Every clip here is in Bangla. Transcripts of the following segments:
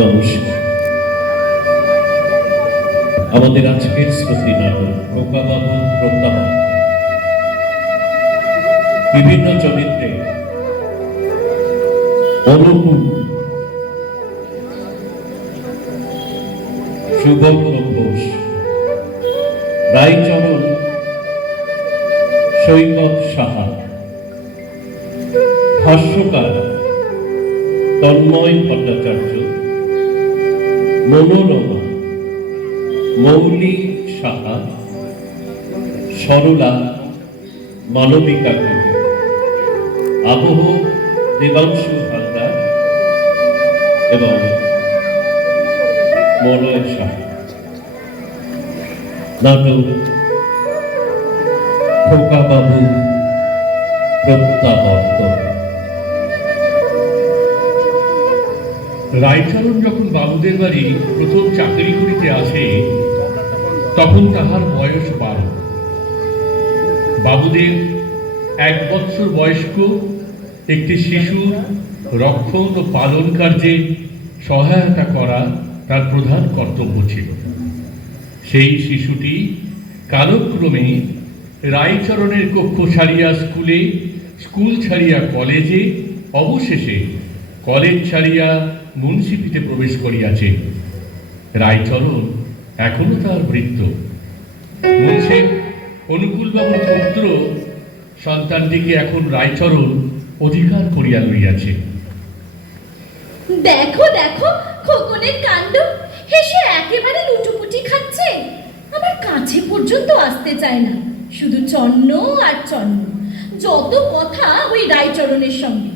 নমস্কার। আমাদের আজকের শ্রুতি নাটক খোকাবাবু প্রত্যাবর্তন বিভিন্ন চরিত্রে অনুকূল, সুবর্ণ ঘোষ, রায়চরণ, সৈকত সাহা, ভাষ্যকার তন্ময় ভট্টাচার্য, মনোরমা, মৌলি সাহা, সরলা, মানবিকা ঘোষ, আবহ দেবাংশু হালদার এবং মলয় সাহা। নাটক খোকাবাবু প্রত্যাবর্তন। রায়চরণ যখন বাবুদের বাড়ি প্রথম চাকরি করিতে আসে তখন তাহার বয়স 12। বাবুদের 1 বৎসর বয়স্ক একটি শিশুর রক্ষণ ও পালন কার্যে সহায়তা করা তার প্রধান কর্তব্য ছিল। সেই শিশুটি কালক্রমে রায়চরণের কক্ষ ছাড়িয়া স্কুলে, স্কুল ছাড়িয়া কলেজে, অবশেষে কলেজ ছাড়িয়া মুন্সিপিতে প্রবেশ করিয়াছে। রায়চরণ এখনো তার বৃত্ত। মুন্সি অনুকূলবাবুর পুত্র সন্তানটিকে এখন রায়চরণ অধিকার করিয়া লইয়াছে। দেখো দেখো খোকনের কাণ্ড, হেসে একেবারে লুটুপুটি খাচ্ছে। আমার কাছে পর্যন্ত আসতে চায় না, শুধু চন্ন আর চন্ন। যত কথা ওই রায়চরণের সঙ্গে।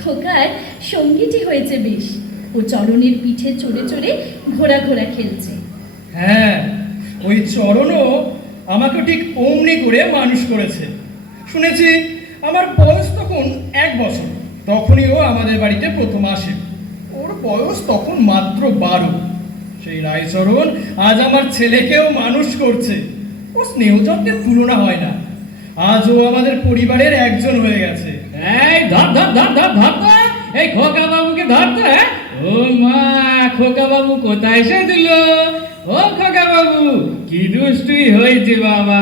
খোকার সঙ্গীটি হয়েছে বেশ, ও চরণের পিঠে চড়ে চড়ে ঘোড়া ঘোড়া খেলছে। হ্যাঁ, ওই চরণও আমাকে ঠিক অমনি করে মানুষ করেছে। শুনেছি আমার বয়স তখন 1 বছর, তখনই ও আমাদের বাড়িতে প্রথম আসে। ওর বয়স তখন মাত্র 12। সেই রায়চরণ আজ আমার ছেলেকেও মানুষ করছে। ও স্নেহ যত্নের তুলনা হয় না। আজ ও আমাদের পরিবারের একজন হয়ে গেছে। এই ধর ধর ধর ধর ধর ধর, এই খোকা বাবুকে ধর তো। ও মা, খোকা বাবু কোথায় এসে দিল? ও খোকা বাবু, কি দুষ্টুই হয়েছে বাবা।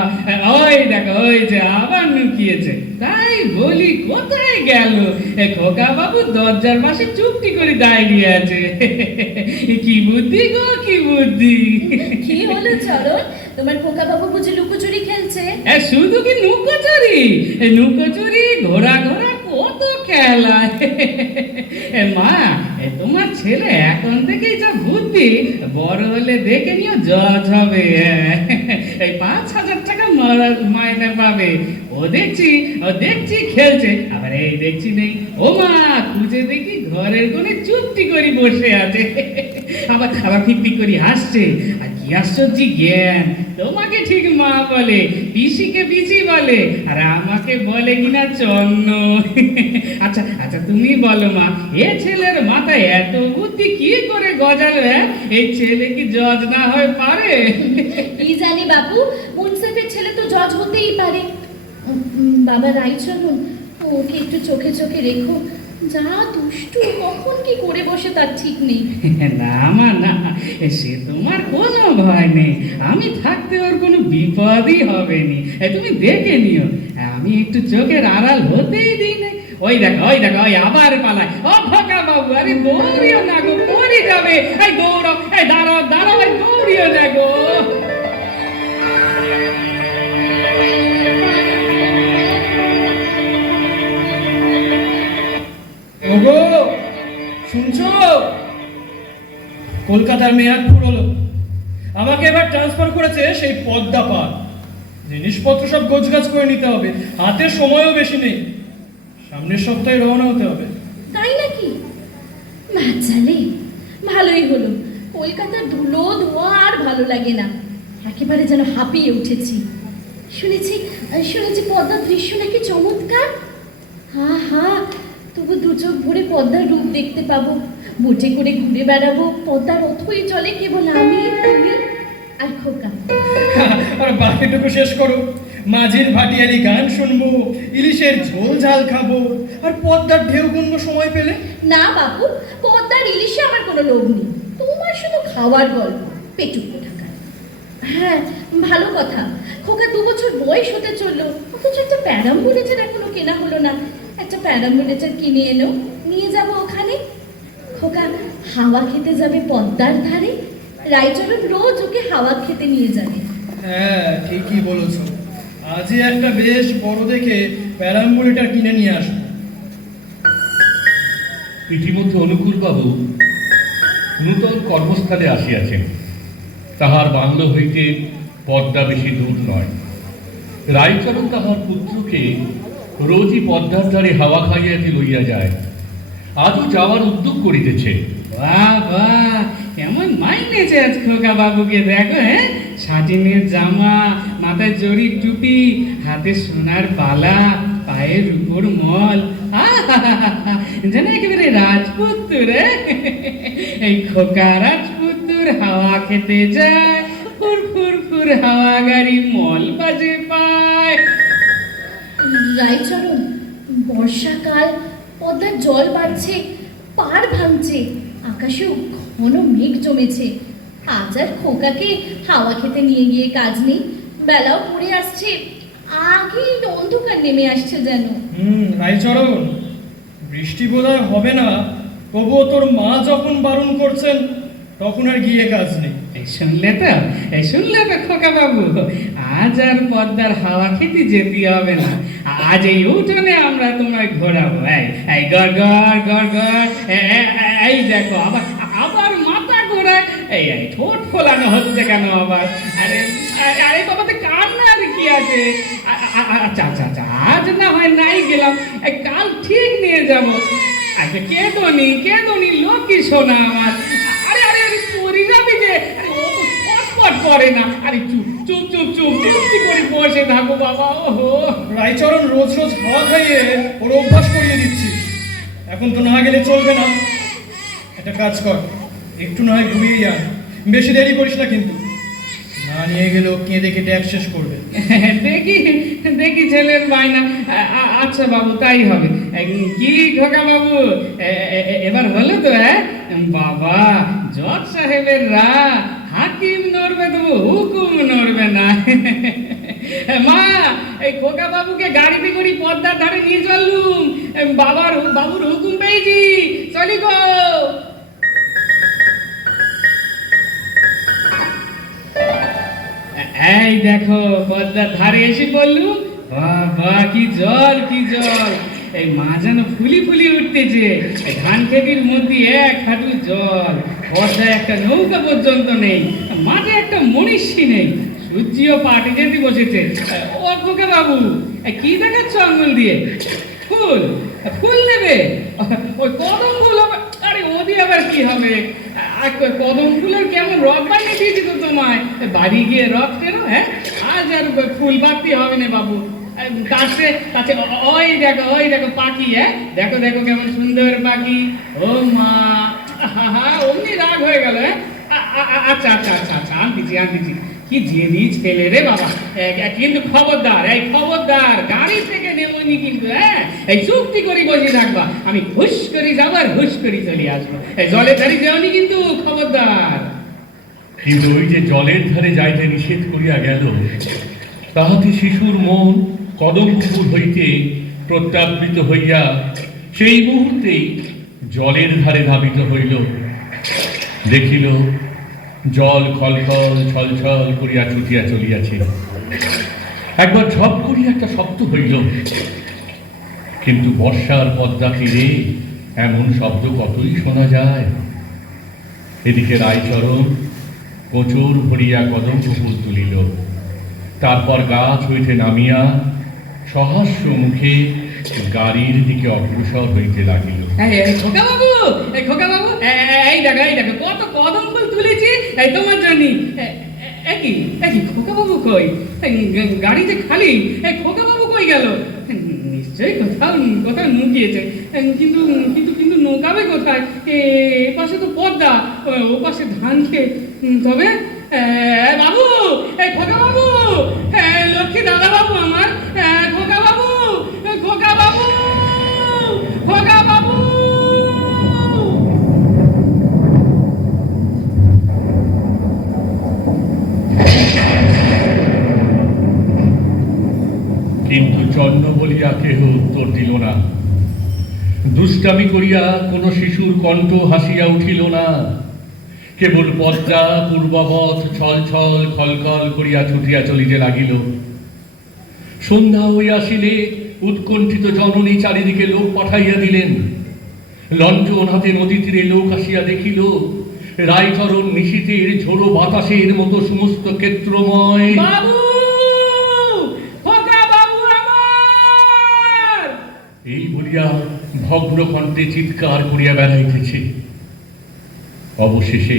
ওই দেখো, ওই যে আবার লুকিয়েছে। তাই বলি, কোথায় গেল? খোকা বাবু দরজার পাশে চুপটি করে দাঁড়িয়ে আছে। কি বুদ্ধি গো, কি বুদ্ধি! কি হলো চরণ, তোমার খোকা বাবু বুঝি লুকোচুরি খেলছে? শুধু কি লুকোচুরি? লুকোচুরি, ঘোরা ঘোরা, কত খেলা। মা, তোমার ছেলে এখন থেকেই যা বুদ্ধি, বড় হলে দেখে নিও জজ হবে। এই 5,000 টাকা মাইনে পাবে। ও দেখছি খেলছে, আবার এই দেখছি নেই। ও মা, খুঁজে দেখি ঘরের কোণে চুপটি করে বসে আছে। আবার আবার ফিকফিক করে হাসছে। আর কি আশ্চর্য জ্ঞান! তোমাকে ঠিক মা বলে, পিসিকে পিসি বলে, আর আমাকে বলে কিনা চন্ন। আচ্ছা আচ্ছা, তুমি বলো মা, এ ছেলের মাথায় এত বুদ্ধি কি করে গজালো? এই ছেলে কি জজ না হয়ে পারে? কি জানি বাপু, মুন্সিফের ছেলে তো জজ হতেই পারে। বাবা রায়চরণ, ওকে একটু চোখে চোখে রেখো। যা দুষ্টু, কখন কি করে বসে তার ঠিক নেই। না মা না, সে তোমার কোনো ভয় নেই। আমি থাকতে ওর কোনো বিপদই হবে নি। তুমি দেখে নিও, আমি একটু চোখের আড়াল হতেই দিই না। ওই দেখো, ওই দেখো, ওই আবার পালায়। ও খোকা বাবু, আরে দৌড়িও না গো, পড়ে যাবে। এই দৌড়াও, এই দাঁড়াও দাঁড়াও, এই দৌড়িও না গো। ওগো, শুনছো? কলকাতার মেয়াদ পুরোলো। আমাকে এবার ট্রান্সফার করেছে সেই পদ্মা পার। জিনিসপত্র সব গোছগাছ করে নিতে হবে, হাতে সময়ও বেশি নেই। সামনের সপ্তাহে রওনা হতে হবে। তাই নাকি? বাচ্চালে ভালোই হলো। কলকাতার ধুলো ধোঁয়া আর ভালো লাগে না, একেবারে যেন হাঁপিয়ে উঠেছি। শুনেছি পদ্মার দৃশ্য নাকি চমৎকার। হা হা, তবু 2 চোখ ভরে পদ্মার রূপ দেখতে পাবো। বোটে করে ঘুরে বেড়াবো, পদ্মার অথই চলে কেবল আমি, তুমি আর খোকা। আর বাকিটুকু শেষ করো। মাঝির ভাটিয়ালি গান শুনবো, ইলিশের ঝোল ঝাল খাবো, আর পদ্মার ঢেউ গুনবো সময় পেলে। না বাপু, পদ্মার ইলিশে আমার কোনো লোভ নেই। শুধু খাওয়ার গল্প, পেটুক কোথাকার। হ্যাঁ, ভালো কথা, খোকা 2 বছর বয়স হতে চললো, অথচ একটা প্যারাম্বুলেটার এখনো কেনা হলো না। একটা প্যারাম্বুলেটার কিনে এনো, নিয়ে যাব ওখানে। খোকা হাওয়া খেতে যাবে পদ্মার ধারে, রায়চরণ রোজ ওকে হাওয়া খেতে নিয়ে যাবে। হ্যাঁ, ঠিকই বলেছো। আজই একটা বেশ বড় দেখে প্যারাম্বুলেটার কিনে নিয়ে আসবো। ইতিমধ্যে অনুকূলবাবু নূতন কর্মস্থলে আসিয়াছেন। তাহার বাংলো হইতে পদ্মা বেশি দূর নয়। রায়চরণ তাহার পুত্রকে রোজই পদ্মার ধারে হাওয়া খাইয়াতে লইয়া যায়। আজও যাওয়ার উদ্যোগ করিতেছে। বাহ বাহ, কেমন মাইনেছে আজ খোকা বাবুকে দেখো। হ্যাঁ, সাটিনের জামা, মাথায় জরির টুপি, হাতে সোনার বালা, পায়ে রূপোর মল, যেন একেবারে রাজপুত্র। এই খোকা রাজপুত্র হাওয়া খেতে যায়, ফুর ফুর ফুর হাওয়া গাড়ি মল বাজে পায়। রায়চরণ, বর্ষাকাল, পদ্মার জল বাড়ছে, পাড় ভাঙছে, আকাশেও ঘন মেঘ জমেছে। আজ আর খোকাকে হাওয়া খেতে নিয়ে গিয়ে কাজ নেই, বেলাও পড়ে আসছে, আগেই অন্ধকার নেমে আসছে যেন। রায়চরণ, বৃষ্টি বোধহয় হবে না, তবুও তোর মা যখন বারণ করছেন তখন আর গিয়ে কাজ নেই। শুনলে তো খোকা বাবু, আজ আর পদ্মার হাওয়া খেতে যেতে হবে না। আজ এই উঠোনে আমরা তোমায় ঘোরাবো। এই গড় গড় গড় গড়, এই দেখো আবার আবার মাথা ঘোরায়, এই ঠোঁট ফোলানো হচ্ছে কেন আবার? আরে আরে বাবাতে কান্না আর কি আছে? আচ্ছা আচ্ছা আচ্ছা, আজ না হয় নাই গেলাম, কাল ঠিক নিয়ে যাবো। আচ্ছা, কেঁদনি লক্ষ্মী সোনা আমার। আরে আরে আরে চুরি যাবি যে, ও তো ছটফট করে না। আরে চুপ চুপ চুপ চুপ চুপটি করে বসে থাকো বাবা। ওহো, রায়চরণ, রোজ রোজ হাওয়া খাইয়ে ওর অভ্যাস করিয়ে দিচ্ছি। এখন তো না গেলে চলবে না। একটা কাজ কর, একটু না হয় ঘুরিয়ে আন, বেশি দেরি করিস না কিন্তু। না নিয়ে গেলেও কেঁদে কেটে এক শেষ করবে। দেখি দেখি ছেলের বায়না। আচ্ছা বাবু, তাই হবে। কি খোকা বাবু, এবার হলো তো? বাবা, জজ সাহেবের হাকিম নড়বে তবু হুকুম নড়বে না। মা, এই খোকা বাবুকে গাড়িতে করে পদ্মার ধারে নিয়ে চললুম। বাবুর হুকুম পেয়েছি, চলি গো। এই দেখো পদ্মার ধারে এসে বললুম। বাবা, কি জল কি জল! এই মা যেন ফুলি ফুলি উঠতেছে। ধান খেতির মধ্যে এক হাঁটু জল, পদ্মায় একটা নৌকা পর্যন্ত নেই, মাঠে একটা মনীষী নেই, সূর্যিও পাটে যেতে বসেছে। ও খোকা বাবু, কি দেখাচ্ছ আঙুল দিয়ে? ফুল ফুল নেবে? ওই কদম ফুল? আরে ও দিয়ে আবার কি হবে? কদম ফুলের কেমন রক বানিয়ে দিয়েছি তো তোমায়, বাড়ি গিয়ে রক টেনো। হ্যাঁ, আজ আর ফুল বাড়তে হবে না বাবু। কাছে কাছে ওই দেখো পাখি। দেখো দেখো কেমন সুন্দর পাখি। ও মা, অমনি রাগ হয়ে গেল। আচ্ছা আচ্ছা আচ্ছা আচ্ছা, আনতেছি। কি জেদি ছেলে রে বাবা। কিন্তু খবরদার গাড়ি থেকে নেমনি কিন্তু। এই চুক্তি করে বসে থাকবা, আমি হুশ করে যাবো আর হুশ করে চলে আসবো। জলের ধারে যাওনি কিন্তু, খবরদার। কিন্তু ওই যে জলের ধারে যাইতে নিষেধ করিয়া গেল, তাহাতে শিশুর মন কদম ফুল হইতে প্রত্যাবৃত হইয়া সেই মুহূর্তেই জলের ধারে ধাবিত হইল। দেখিল জল খলখল ছলছল করিয়া ছুটিয়া চলিয়াছে। একবার ঝপ করিয়া একটা শব্দ হইল, কিন্তু বর্ষার পদ্মা তীরে এমন শব্দ কতই শোনা যায়। এদিকে রায়চরণ কোচর ভরিয়া কদম্ব ফুল তুলিল, তারপর গাছ হইতে নামিয়া সহাস্য মুখে গাড়ির দিকে অগ্রসর হইতে লাগিল। খোকা বাবু, এই দেখো কত কদম ফুল তুলেছি তোমার জন্য। একই খোকা বাবু কই? গাড়িতে খালি। খোকা বাবু কই গেল? নিশ্চয়ই কোথাও নুকিয়েছে। কিন্তু কিন্তু কিন্তু নৌকাবে কোথায়? এ পাশে তো পদ্মা, ও পাশে ধান খেয়ে। তবে বাবু, খোকা বাবু, লক্ষ্মী দাদা বাবু আমার, খোকা বাবু, খোকা বাবু, খোকা বাবু। কিন্তু চন্ন বলিয়া কেহ উত্তর দিল না। দুষ্টামি করিয়া কোন শিশুর কণ্ঠ হাসিয়া উঠিল না। কেবল পদ্মা পূর্ববৎ ছল ছল খলকল করিয়া ছুটিয়া চলিতে লাগিল। সন্ধ্যা হইয়া আসিলে উৎকণ্ঠিত জননী চারিদিকে লোক পাঠাইয়া দিলেন। লণ্ঠন হাতে নদী তীরে লোক আসিয়া দেখিল রায়চরণ নিশীথের ঝোড়ো বাতাসের মতো সমস্ত ক্ষেত্রময়। বাবু, খোকা বাবু আমার! এই বলিয়া ভগ্ন কণ্ঠে চিৎকার করিয়া বেড়াইতেছে। অবশেষে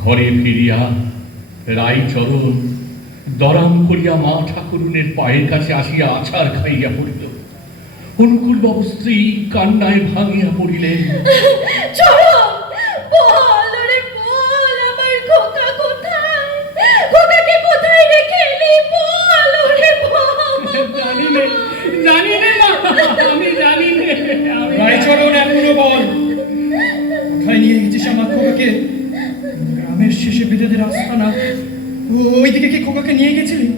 ঘরে ফিরিয়া রায়চরণ দরাম করিয়া মা ঠাকুরুনের পায়ের কাছে আসিয়া আছাড় খাইয়া পড়িল। অনুকূল বাবু স্ত্রী কান্নায় ভাঙিয়া পড়িলেন। চরণ, বল ওরে বল, আমার খোকা কোথায়? খোকাকে কোথায় রেখে এলি? বল ওরে বল। জানি নে, জানি নে মা, আমি জানি নে। রায়চরণ এখনো বল, কোথায় নিয়ে গেছিস আমার খোকাকে? গ্রামের শেষে বেদেদের আস্তানা, ওইদিকে কি খোকাকে নিয়ে গেছিলি?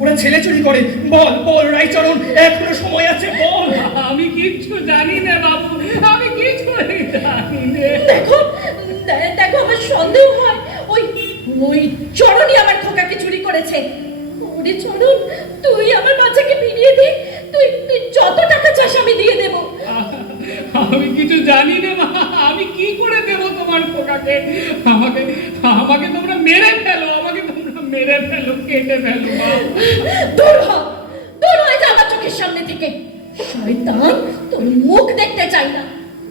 ওরা ছেলে চুরি করে। বল বল রায়চরণ, এখনো সময় আছে, বল। আমি কিচ্ছু জানি না বাবু, আমি কিচ্ছু জানি না। দেখো, দেখো আমার সন্দেহ হয় ওই ওই চরণই আমার খোকাকে চুরি করেছে। ওরে চরণ, তুই আমার বাচ্চাকে ফিরিয়ে দে। তুই তুই যত টাকা চাস আমি দিয়ে দেব। আমি কিছু জানি না মা, আমি কি করে দেব তোমার খোকাকে? আমাকে আমাকে তোমরা মেরে ফেলো, আমাকে তোমরা মেরে ফেলো, কেটে ফেলো মা। দূর হ, দূর হয়ে যা আমার চোখের সামনে থেকে। শয়তান, তোর মুখ দেখতে চাই না।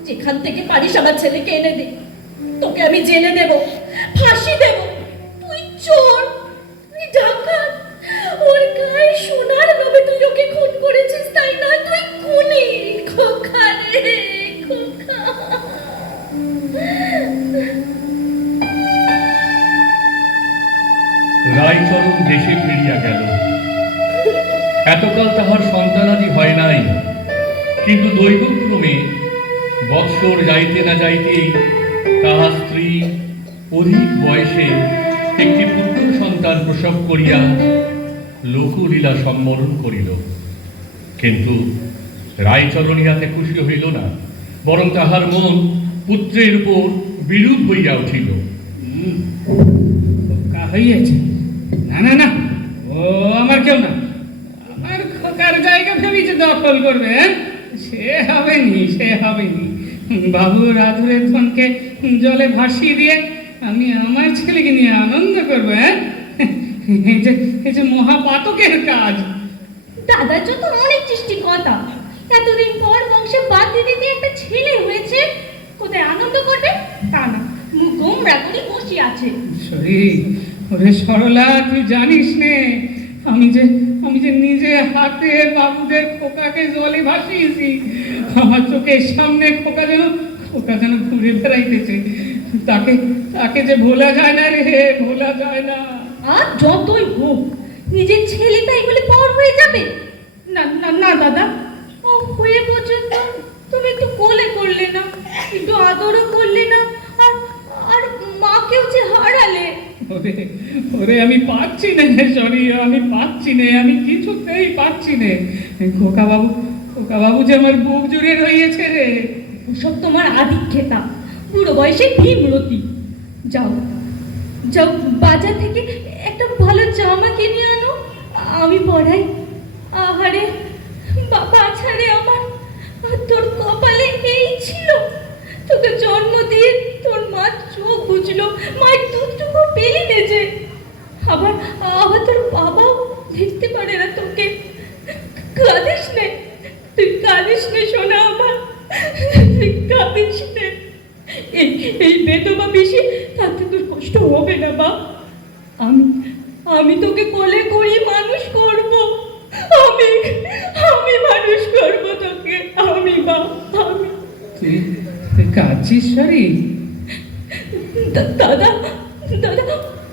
যেখান থেকে পারিস আমার ছেলেকে এনে দে। তোকে আমি জেলে দেব, ফাঁসি দেব। তুই চোর, তুই ডাকাত। ওর গায়ে সোনার লোভে তুই ওকে খুন করেছিস, তাই না? তুই খুনি। খোকা রে খোকা। রায়চরণ দেশে ফিরিয়া গেল। এতকাল তাহার সন্তানাদি হয় নাই, কিন্তু দৈবক্রমে বৎসর যাইতে না যাইতেই তাহার স্ত্রী অধিক বয়সে একটি পুত্র সন্তান প্রসব করিয়া লোকলীলা সম্বরণ করিল। কিন্তু রায়চরণ ইহাতে খুশি হইল না, বরং তাহার মন পুত্রের উপর বিরূপ হইয়া উঠিল। খোকা হইয়াছে? না না না, ও আমার কেউ না। আমার খোকার জায়গা ভেবেছে দখল করবে, হ্যাঁ? সে হবে নি, সে হবে নি। বাবুর আদরের ধনকে জলে ভাসিয়ে দিয়ে আমি আমার ছেলেকে নিয়ে আনন্দ করবো, হ্যাঁ? এই যে মহাপাতকের কাজ। দাদার যত অনেক সৃষ্টি কথা। এতদিন পর বংশে বাদ দিতে একটা ছেলে হয়েছে, কোথায় আনন্দ করবে তা না, মুখ গোমরা করে বসে আছে। ওরে সরলা, তুই জানিস নে আমি যে নিজে হাতে বাবুদের খোকাকে জলে ভাসিয়েছি। আমার চোখের সামনে খোকা যেন ঘুরে বেড়াইতেছে। তাকে যে ভোলা যায় না রে, ভোলা যায় না। আর যতই হোক, নিজের ছেলেটাই বলে পর হয়ে যাবে? না না না দাদা, ও হয়ে পর্যন্ত তুমি একটু কোলে করলে না, একটু আদরও করলে না, আর আর মাকেও যে হারালে। ওরে আমি পাচ্ছি না, সরি, আমি পাচ্ছি না, আমি কিছুতেই পাচ্ছি না। খোকা বাবু যে আমার বুক জুড়ে রয়েছে রে। ওসব তোমার আদিক্ষেতা, বুড়ো বয়সে ভীমরতি। যাও যাও, বাজার থেকে একটা ভালো জামা কিনে আনো, আমি পরাই। আহারে বাবা ছাড়ে আমার, আর তোর কপালে এই ছিল। তোকে জন্ম দিয়ে তোর মা চোখ বুঝলো, মায়ের দুধটুকু পেলি নে যে। আবার আবার তোর বাবাও দেখতে পারে না তোকে। কাঁদিস নে, তুই কাঁদিস নে শোনা আমার, তুই কাঁদিস নে। এই বেদবা বেশি তাতে তোর কষ্ট হবে না বাপ। আমি তোকে কোলে করিয়ে মানুষ করব। আমি মানুষ করব তোকে, আমি বাপ, আমি। তুই কাঁদছিস সরি? দাদা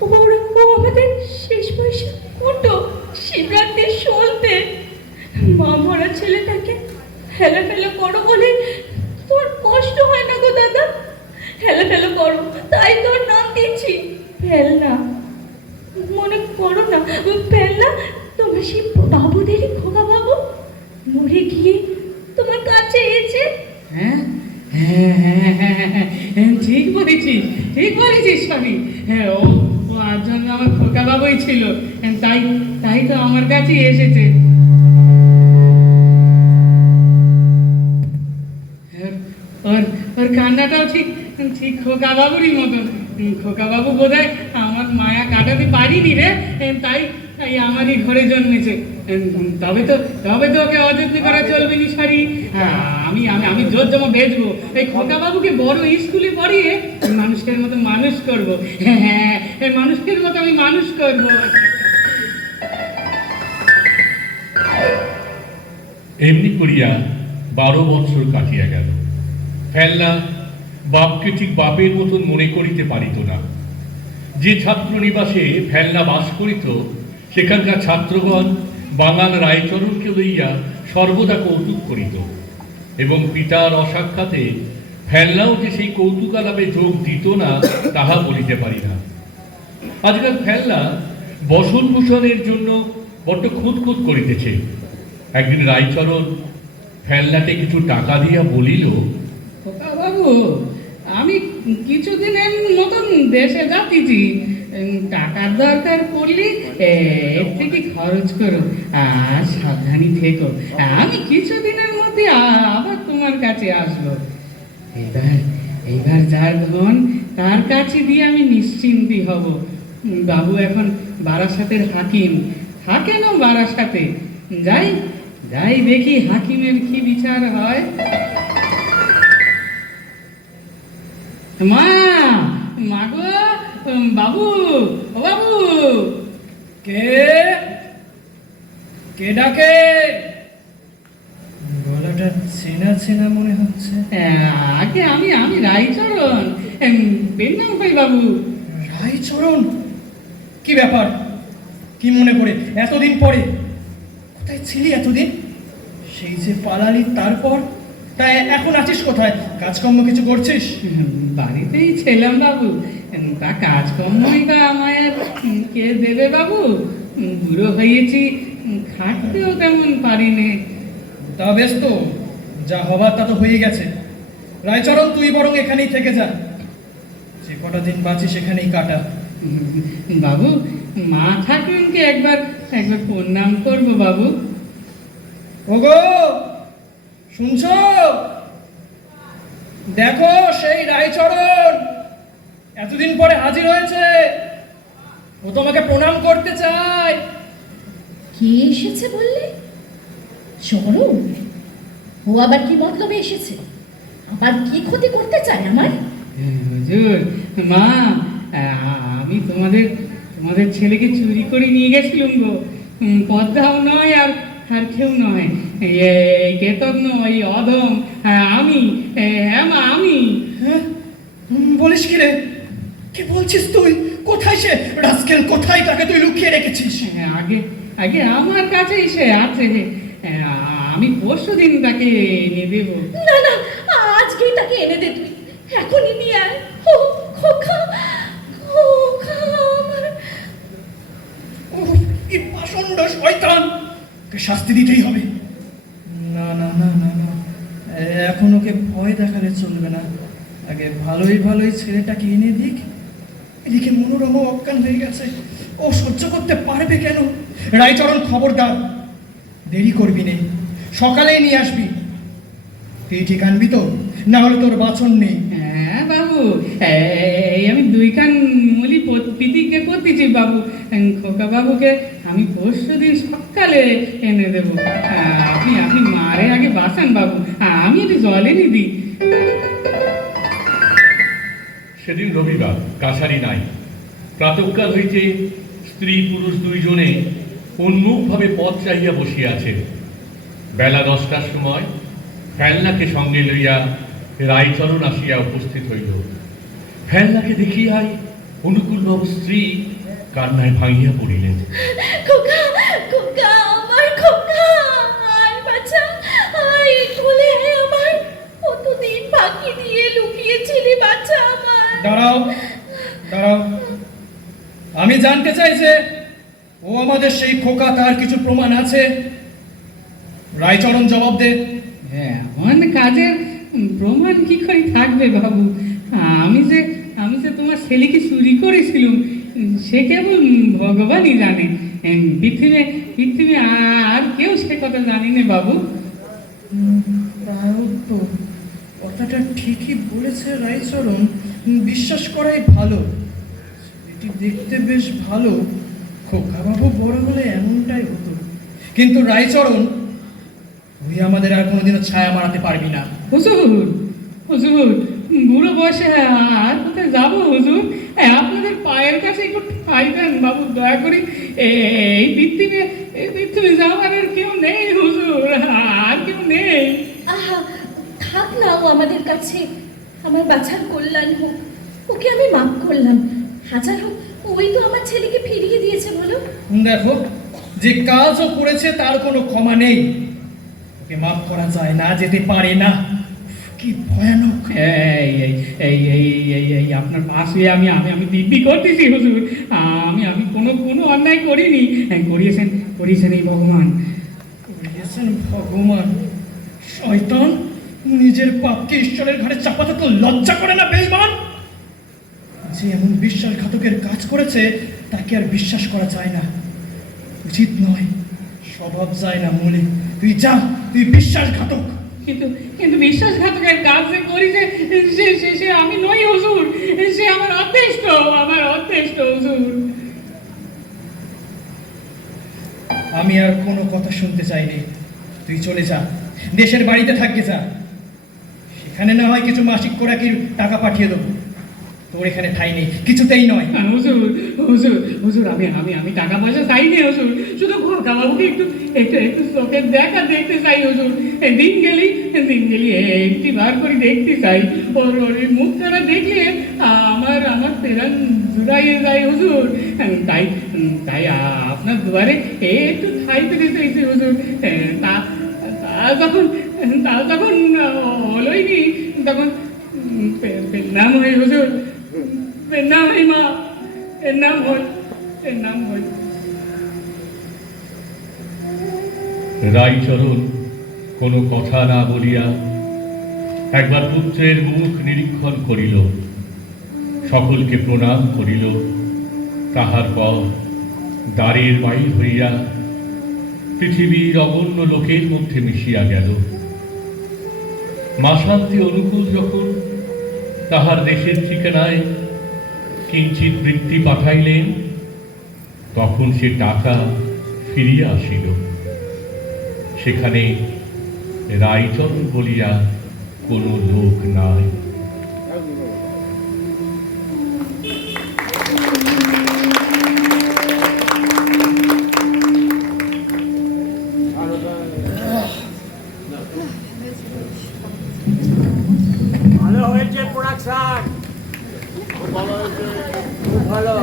ওরা আমাদের শেষ বয়সে ফটো শিবরাত্রির সলতে মা মরা ছেলেটাকে হেলাফেলা করো বলে তোর কষ্ট হয় না গো দাদা? হেলাফেলা করো তাই তোর নাম দিচ্ছি ফেলনা। মনে করো না, ফেলনা তোমার সেই বাবুদেরই ঠিক বলেছিস সবই। হ্যাঁ, ও ও আর জন্য আমার খোকা বাবুই ছিল, তাই তাই তো আমার কাছেই এসেছে। ওর ওর কান্নাটাও ঠিক ঠিক খোকা বাবুরই মতন। খোকা বাবু বোধহয় আমার মায়া কাটাতে পারিনি রে, তাই তাই আমারই ঘরে জন্মেছে। তবে তো ওকে অযত্ন করা চলবে নি সারি। আমি আমি আমি জোর জমা বেচবো, এই খোকা বাবুকে বড় স্কুলে পড়িয়ে মানুষের মতো মানুষ করবো। হ্যাঁ, মানুষের মতো আমি মানুষ করবো। এমনি করিয়া 12 বৎসর কাটিয়া গেল। ফেলনা বাপকে ঠিক বাপের মতন মনে করিতে পারিত না। যে ছাত্র নিবাসে ফেলনা বাস করিত, সেখানকার ছাত্রগণ বাঙাল রায়চরণকে লইয়া সর্বদা কৌতুক করিত, এবং পিতার অসাক্ষাতে ফেলনাও যে সেই কৌতুকালাপে যোগ দিত না তাহা বলিতে পারি না। আজকাল ফেলনা বসনভূষণের জন্য বড্ড খুঁতখুত করিতেছে। একদিন রায়চরণ ফেলনাকে কিছু টাকা দিয়া বলিল, খোকা বাবু, আমি কিছুদিনের মতন দেশে যাচ্ছি, টাকার দরকার পড়লে এর থেকে খরচ করো, আর সাবধানী থেকো। আমি কিছুদিনের মধ্যে আবার তোমার কাছে আসবো। এইবার যার ধন তার কাছে দিয়ে আমি নিশ্চিন্তি হব। বাবু এখন বারাসাতের হাকিম, থাকেনও বারাসাতে। যাই যাই দেখি হাকিমের কি বিচার হয়। মা, মাগো, বাবু, ও বাবু। কে কে ডাকে? গলাটা চেনা চেনা মনে হচ্ছে। আগে আমি আমি রায়চরণ, পেন্নাম কই বাবু। রায়চরণ, কি ব্যাপার? কি মনে করে এতদিন পরে? কোথায় ছিলি এতদিন? সেই যে পালালি, তারপর তাই এখন আছিস কোথায়? কাজকর্ম কিছু করছিস? বাড়িতেই ছিলাম বাবু, তা কাজকর্মই বা আমায় কে দেবে বাবু? বুড়ো হয়েছি, খাটতেও তেমন পারিনি। তা বেশ, তো যা হবার তা তো হয়ে গেছে। রায়চরণ, তুই বরং এখানেই থেকে যা, যে কটা দিন বাঁচিস এখানেই কাটা। বাবু, মা ঠাকুরকে একবার একবার প্রণাম করবো বাবু। ওগো, শুনছো? দেখো, সেই রায়চরণ এতদিন পরে হাজির হয়েছে। ও তোমাকে প্রণাম করতে চায়। কে এসেছে বললে? চরণ? ও আবার কি মতলবে এসেছে? আবার কি ক্ষতি করতে চায় আমার? হুজুর, মা, আমি তোমাদের তোমাদের ছেলেকে চুরি করে নিয়ে গেছিলাম গো। পদ্মাও নয় আর আর কেউ নয়, এই কেতন নয়, অধম, আমি। হ্যাঁ মা, আমি। হ্যাঁ? বলিস কি রে? কি বলছিস তুই? কোথায় সে রাস্কেল? কোথায় তাকে তুই লুকিয়ে রেখেছিস? আগে আগে আমার কাছেই সে আছে। আমি পরশু দিন তাকে এনে দেব। না না, আজকেই তাকে এনে দে তুই, এখনই নিয়ে আয়। ও খোকা, খোকা আমার। উফ, কি পাষণ্ড শয়তান! ওকে শাস্তি দিতেই হবে। না না না না না, এখন ওকে ভয় দেখালে চলবে না। আগে ভালোই ভালোই ছেলেটাকে এনে দিক। এদিকে মনোরমা অজ্ঞান হয়ে গেছে, ও সহ্য করতে পারবে কেন? রায়চরণ, খবরদার, দেরি করবি নেই, সকালেই নিয়ে আসবি। তুই ঠিক আনবি তো? না হলে তোর বাছন নেই। হ্যাঁ বাবু, এই আমি 2 কান মুলি প্রতিজ্ঞা করতেছি বাবু। খোকা বাবুকে আমি পরশু দিন সকালে এনে দেব। আপনি আপনি মারে আগে বাঁচান বাবু, আমি একটু জলে নি দিই। সেদিন রবিবার, কাছারি নাই। প্রাতঃকাল হইতে স্ত্রী পুরুষ দুইজনে উন্মুখভাবে পথ চাহিয়া বসিয়া আছে। বেলা 10টার সময় ফেলনাকে সঙ্গে লইয়া রায়চরণ আসিয়া উপস্থিত হইল। ফেলনাকে দেখিয়াই অনুকূলবাবু স্ত্রী কান্নায় ভাঙিয়া পড়িলেন। খোকা, খোকা আমার, খোকা আয় বাচ্চা, আয় কোলে আমার। কতদিন বাকি দিয়ে লুকিয়েছিলি বাচ্চা আমার। দাঁড়াও দাঁড়াও, আমি জানতে চাই যে ও আমাদের সেই খোকা, তার কিছু প্রমাণ আছে? রায়চরণ, জবাব দে। এমন কাজের প্রমাণ কি করে থাকবে বাবু? আমি যে তোমার ছেলেকে চুরি করেছিলাম সে কেবল ভগবানই জানে। পৃথিবী আর কেউ সে কথা জানি না বাবু। তাও তো কথাটা ঠিকই বলেছে রায়চরণ, বিশ্বাস করাই ভালো। এটি দেখতে বেশ ভালো, খোকাবাবু বড় হলে এমনটাই হতো। কিন্তু রায়চরণ, তুই আমাদের আর কোনোদিনও ছায়া মারাতে পারবি না। হুজুর বুড়ো বয়সে আর কোথায় যাবো হুজুর? আপনাদের পায়ের কাছে একটু ঠাই দেন বাবু দয়া করে। এই পৃথিবী যাওয়ার আর কেউ নেই হুজুর, আর কেউ নেই। আহা, থাক না ও আমাদের কাছে। আমার বাছার কল্যাণ হোক, ওকে আমি মাফ করলাম। হাজার হোক, ওই তো আমার ছেলেকে ফিরিয়ে দিয়েছে বলো। দেখো, যে কাজও করেছে তার কোনো ক্ষমা নেই, ওকে মাফ করা যায় না, যেতে পারে না। কি ভয়ানক! এই আপনার পাশে আমি দিব্যি করতেছি হুজুর, আমি কোনো অন্যায় করিনি। করিয়েছেন এই ভগবান। করিয়েছেন ভগবান? শয়তান, নিজের পাপকে ঈশ্বরের ঘাড়ে চাপাতে তো লজ্জা করে না বেঈমান? যে এমন বিশ্বাসঘাতকের কাজ করেছে তাকে আর বিশ্বাস করা যায় না, উচিত নয়, স্বভাব যায় না মৌলিক। তুই যা, তুই বিশ্বাসঘাতক। কিন্তু বিশ্বাসঘাতকের কাজ যে করেছে সে আমি নই হুজুর, সে আমার অতেষ্ট হুজুর। আমি আর কোনো কথা শুনতে চাইনি, তুই চলে যা, দেশের বাড়িতে থাকতে যা। সেখানে না হয় কিছু মাসিক করে কি টাকা পাঠিয়ে দেবো, তোর এখানে ঠাই নেই, কিছুতেই নয়। হুজুর আমি টাকা পয়সা চাইনি হুজুর, শুধু খোকাবাবুকে একটু চোখের দেখা দেখতে চাই হুজুর। দিন গেলি একটি বার করে দেখতে চাই, ওর মুখখানা দেখলে আমার প্রাণ জুড়াইয়ে যায় হুজুর। তাই আপনার দুয়ারে একটু ঠাই পেতে চাইছি হুজুর। তা যখন হলোই নি, তখন নাম হয় হুজুর, নাম হয় মা, নাম হয়। রায়চরণ কোনো কথা না বলিয়া একবার পুত্রের মুখ নিরীক্ষণ করিল, সকলকে প্রণাম করিল। তাহার পর দ্বারের বাহির হইয়া পৃথিবীর অগণ্য লোকের মধ্যে মিশিয়া গেল। মাসান্তি অনুকূল যখন তাহার দেশের ঠিকানায় কিঞ্চিৎ বৃত্তি পাঠাইলেন, তখন সে টাকা ফিরিয়া আসিল। সেখানে রায়চরণ বলিয়া কোনো লোক নাই। ভালো হয়েছে প্রোডাকশন, খুব ভালো হয়েছে, খুব ভালো।